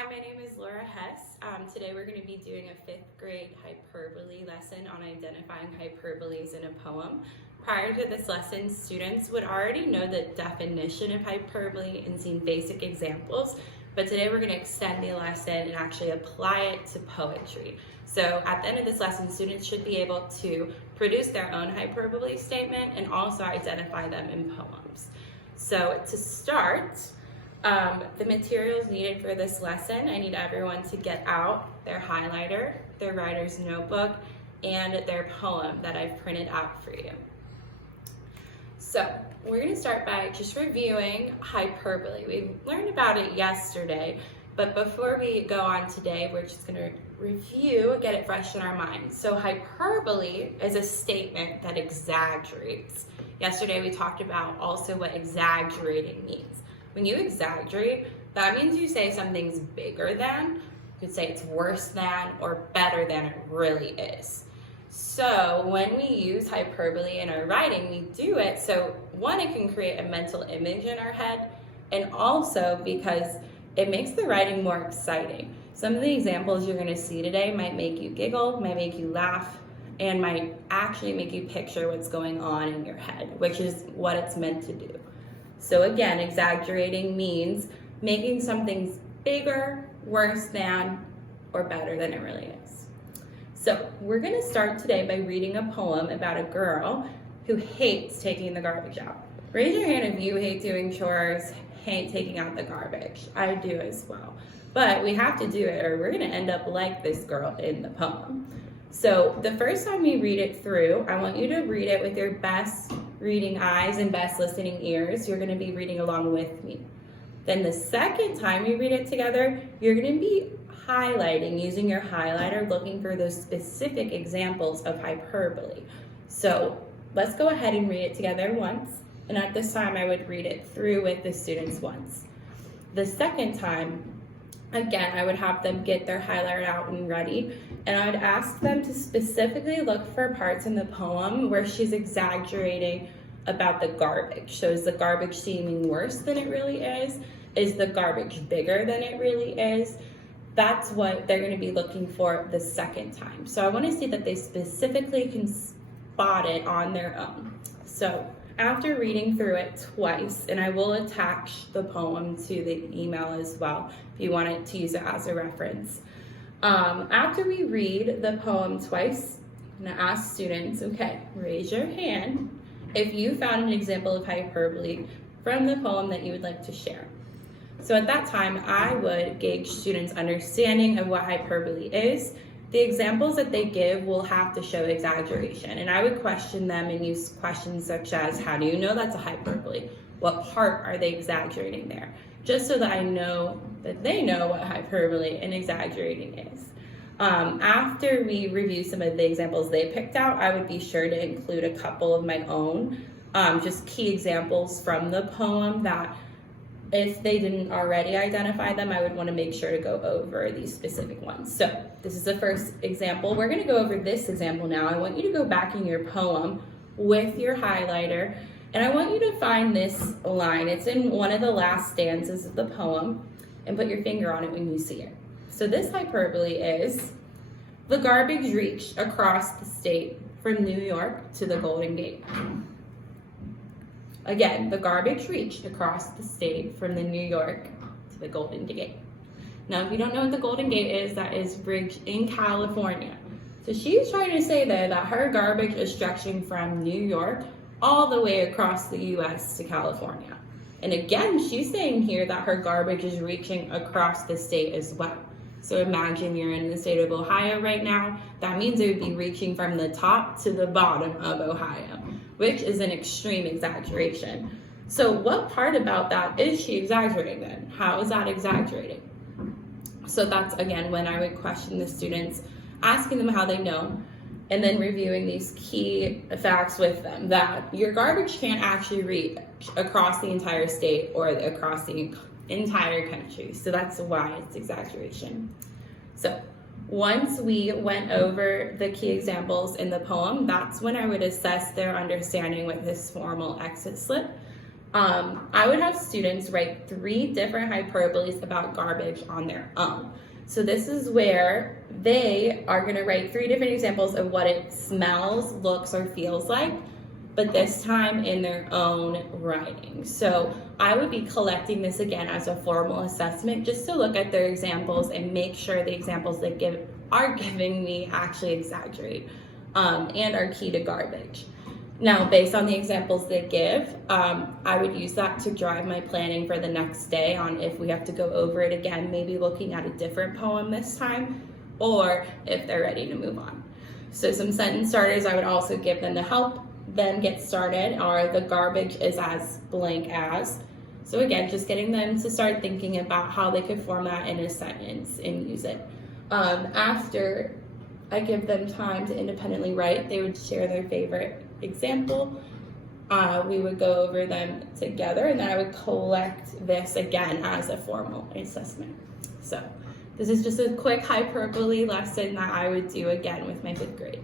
Hi, my name is Laura Hess. Today we're going to be doing a 5th grade hyperbole lesson on identifying hyperboles in a poem. Prior to this lesson, students would already know the definition of hyperbole and seen basic examples, but today we're going to extend the lesson and actually apply it to poetry. So at the end of this lesson, students should be able to produce their own hyperbole statement and also identify them in poems. So to start, the materials needed for this lesson, I need everyone to get out their highlighter, their writer's notebook, and their poem that I've printed out for you. So we're going to start by just reviewing hyperbole. We learned about it yesterday, but before we go on today, we're just going to review, get it fresh in our minds. So hyperbole is a statement that exaggerates. Yesterday we talked about also what exaggerating means. When you exaggerate, that means you say something's bigger than, you could say it's worse than, or better than it really is. So when we use hyperbole in our writing, we do it so one, it can create a mental image in our head, and also because it makes the writing more exciting. Some of the examples you're going to see today might make you giggle, might make you laugh, and might actually make you picture what's going on in your head, which is what it's meant to do. So again, exaggerating means making something bigger, worse than, or better than it really is. So we're going to start today by reading a poem about a girl who hates taking the garbage out. Raise your hand if you hate doing chores, hate taking out the garbage. I do as well. But we have to do it or we're going to end up like this girl in the poem. So the first time you read it through, I want you to read it with your best reading eyes and best listening ears. You're going to be reading along with me. Then the second time you read it together, you're going to be highlighting, using your highlighter, looking for those specific examples of hyperbole. So let's go ahead and read it together once. And at this time, I would read it through with the students once. The second time, again, I would have them get their highlighter out and ready, and I would ask them to specifically look for parts in the poem where she's exaggerating about the garbage. So is the garbage seeming worse than it really is? Is the garbage bigger than it really is? That's what they're going to be looking for the second time. So I want to see that they specifically can spot it on their own. So after reading through it twice, and I will attach the poem to the email as well if you wanted to use it as a reference. After we read the poem twice, I'm going to ask students, okay, raise your hand if you found an example of hyperbole from the poem that you would like to share. So at that time, I would gauge students' understanding of what hyperbole is. The examples that they give will have to show exaggeration, and I would question them and use questions such as, how do you know that's a hyperbole? What part are they exaggerating there? Just so that I know that they know what hyperbole and exaggerating is. After we review some of the examples they picked out, I would be sure to include a couple of my own, just key examples from the poem that if they didn't already identify them, I would want to make sure to go over these specific ones. So this is the first example. We're going to go over this example now. I want you to go back in your poem with your highlighter, and I want you to find this line. It's in one of the last stanzas of the poem, and put your finger on it when you see it. So this hyperbole is, the garbage reached across the state from New York to the Golden Gate. Again, the garbage reached across the state from the New York to the Golden Gate. Now, if you don't know what the Golden Gate is, that is bridge in California. So she's trying to say there that her garbage is stretching from New York all the way across the U.S. to California. And again, she's saying here that her garbage is reaching across the state as well. So imagine you're in the state of Ohio right now. That means it would be reaching from the top to the bottom of Ohio, which is an extreme exaggeration. So what part about that is she exaggerating then? How is that exaggerating? So that's, again, when I would question the students, asking them how they know, and then reviewing these key facts with them, that your garbage can't actually reach across the entire state or across the entire country. So that's why it's exaggeration. So once we went over the key examples in the poem, that's when I would assess their understanding with this formal exit slip. I would have students write 3 different hyperboles about garbage on their own. So this is where they are going to write 3 different examples of what it smells, looks, or feels like, but this time in their own writing. So I would be collecting this again as a formal assessment just to look at their examples and make sure the examples they are giving me actually exaggerate and are key to garbage. Now, based on the examples they give, I would use that to drive my planning for the next day on if we have to go over it again, maybe looking at a different poem this time, or if they're ready to move on. So some sentence starters I would also give them to help them get started are the garbage is as blank as. So again, just getting them to start thinking about how they could form that in a sentence and use it. After I give them time to independently write, they would share their favorite example. We would go over them together, and then I would collect this again as a formal assessment. So this is just a quick hyperbole lesson that I would do again with my 5th grade.